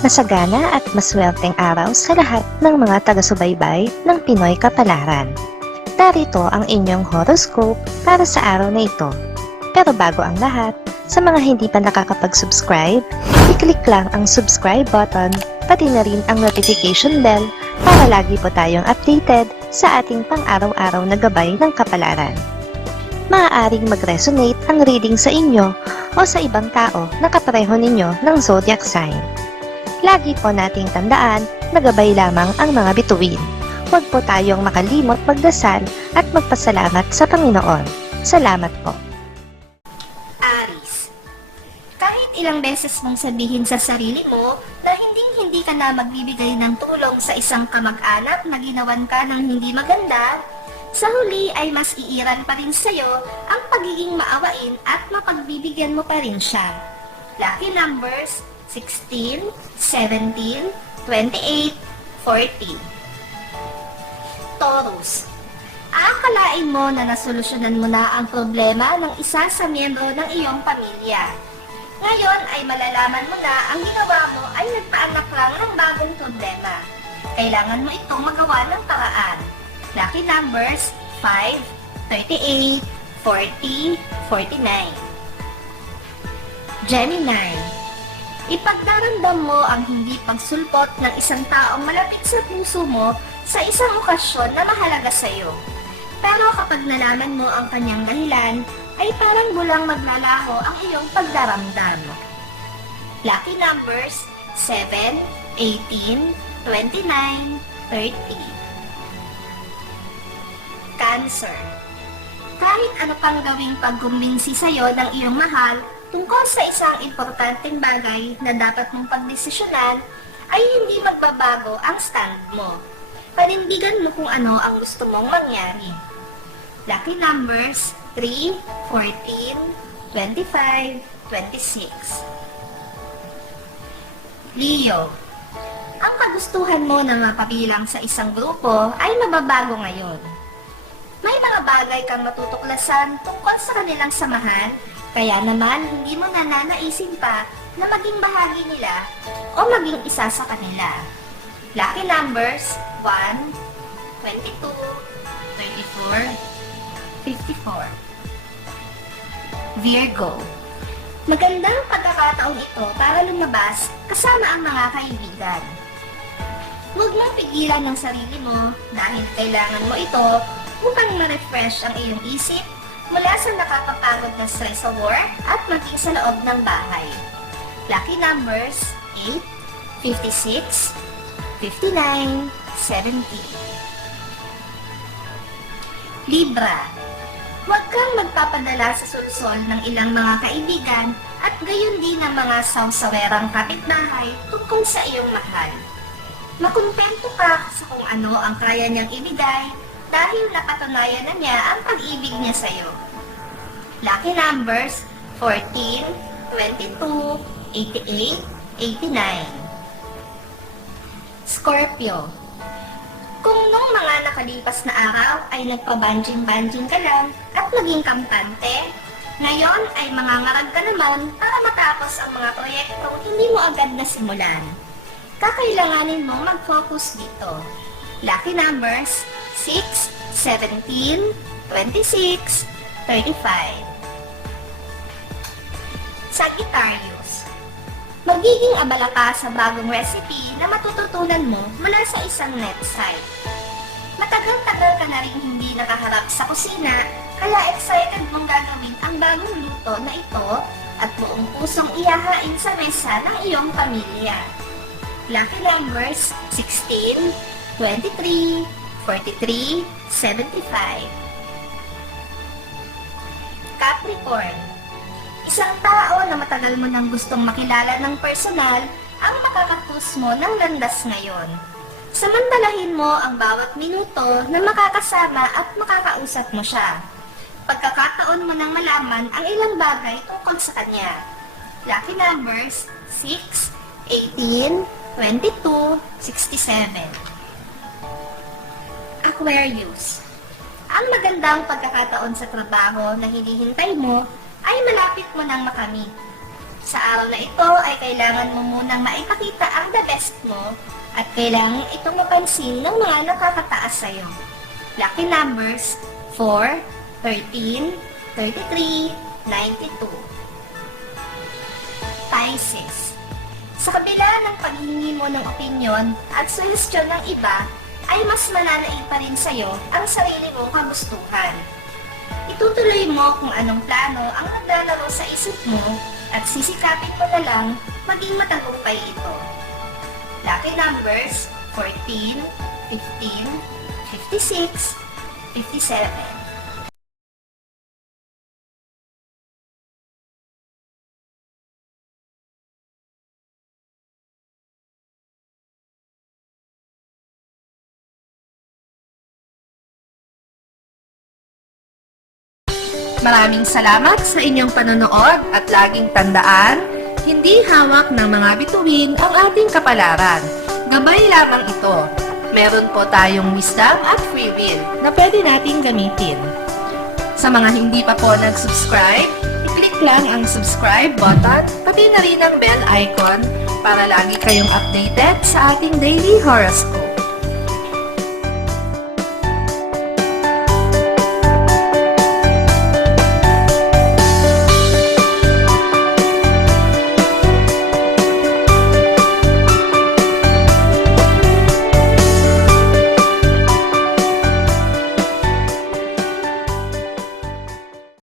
Masagana at maswerteng araw sa lahat ng mga taga-subaybay ng Pinoy Kapalaran. Narito ang inyong horoscope para sa araw na ito. Pero bago ang lahat, sa mga hindi pa nakakapag-subscribe, i-click lang ang subscribe button, pati na rin ang notification bell para lagi po tayong updated sa ating pang-araw-araw na gabay ng kapalaran. Maaaring mag-resonate ang reading sa inyo o sa ibang tao na kapareho ninyo ng zodiac sign. Lagi po nating tandaan na gabay lamang ang mga bituin. Huwag po tayong makalimot magdasal at magpasalamat sa Panginoon. Salamat po. Aries, kahit ilang beses mong sabihin sa sarili mo na hindi ka na magbibigay ng tulong sa isang kamag-anak na ginawan ka ng hindi maganda, sa huli ay mas iiran pa rin sa'yo ang pagiging maawain at mapagbibigyan mo pa rin siya. Lucky numbers 16, 17, 28, 40. Taurus, aakalain mo na nasolusyonan mo na ang problema ng isa sa miyembro ng iyong pamilya. Ngayon ay malalaman mo na ang ginawa mo ay nagpaanak lang ng bagong problema. Kailangan mo itong magawa ng paraan. Lucky numbers 5, 38, 40, 49. Gemini, ipagdaramdam mo ang hindi pagsulpot ng isang taong malapit sa puso mo sa isang okasyon na mahalaga sa iyo. Pero kapag nalaman mo ang kanyang dahilan, ay parang bulang maglalaho ang iyong pagdaramdam. Lucky numbers 7, 18, 29, 30. Cancer, kahit ano pang gawing pagkumbinsi sa'yo ng iyong mahal tungkol sa isang importanteng bagay na dapat mong pagdesisyonan, ay hindi magbabago ang stand mo. Panindigan mo kung ano ang gusto mong mangyari. Lucky numbers 3, 14, 25, 26. Leo, ang kagustuhan mo na mapabilang sa isang grupo ay mababago ngayon. May mga bagay kang matutuklasan tungkol sa kanilang samahan, kaya naman hindi mo na nanaisin pa na maging bahagi nila o maging isa sa kanila. Lucky numbers 1, 22, 34, 54. Virgo, magandang pagkakataon ito para lumabas kasama ang mga kaibigan. Huwag mong pigilan ng sarili mo dahil kailangan mo ito upang ma-refresh ang iyong isip mula sa nakakapagod na stress sa work at maging sa loob ng bahay. Lucky numbers 8, 56, 59, 70. Libra, huwag kang magpapadala sa sulsol ng ilang mga kaibigan at gayon din ng mga sawsawerang kapitbahay tungkol sa iyong mahal. Makuntento ka sa kung ano ang kaya niyang ibigay dahil napatunayan na niya ang pag-ibig niya sa iyo. Lucky numbers 14, 22, 88, 89. Scorpio, kung nung mga nakalipas na araw ay nagpabanjing-banjing ka lang at naging kampante, ngayon ay mangangarag ka naman para matapos ang mga proyektong hindi mo agad nasimulan. Kakailanganin mo mag-focus dito. Lucky numbers 6, 17, 26, 35. Sagittarius, magiging abala ka sa bagong recipe na matututunan mo mula sa isang net site. Matagal-tagal ka na rin hindi nakaharap sa kusina, kaya excited mong gagawin ang bagong luto na ito at buong pusong ihahain sa mesa ng iyong pamilya. Lucky numbers 16, 23, 43, 75. Capricorn, isang tao na matagal mo nang gustong makilala ng personal ang makakatus mo ng landas ngayon. Samantalahin mo ang bawat minuto na makakasama at makakausap mo siya. Pagkakataon mo nang malaman ang ilang bagay tungkol sa kanya. Lucky numbers 6, 18, 22, 67. Aquarius, ang magandang pagkakataon sa trabaho na hinihintay mo ay malapit mo nang makamit. Sa araw na ito ay kailangan mo munang maipakita ang test mo at kailangan itong mapansin ng mga nakakataas sa'yo. Lucky numbers 4, 13, 33, 92. Pisces. Sa kabila ng paghingi mo ng opinyon at suhestyon ng iba, ay mas mananaig pa rin sa'yo ang sarili mong kagustuhan. Itutuloy mo kung anong plano ang naglalaro sa isip mo at sisikapin mo na lang maging matagumpay ito. Lucky numbers 14, 15, 56, 57. Maraming salamat sa inyong panonood at laging tandaan, hindi hawak ng mga bituin ang ating kapalaran. Gabay lamang ito. Meron po tayong wisdom at free will na pwede nating gamitin. Sa mga hindi pa po nag-subscribe, i-click lang ang subscribe button, pati na rin ang bell icon para lagi kayong updated sa ating daily horoscope.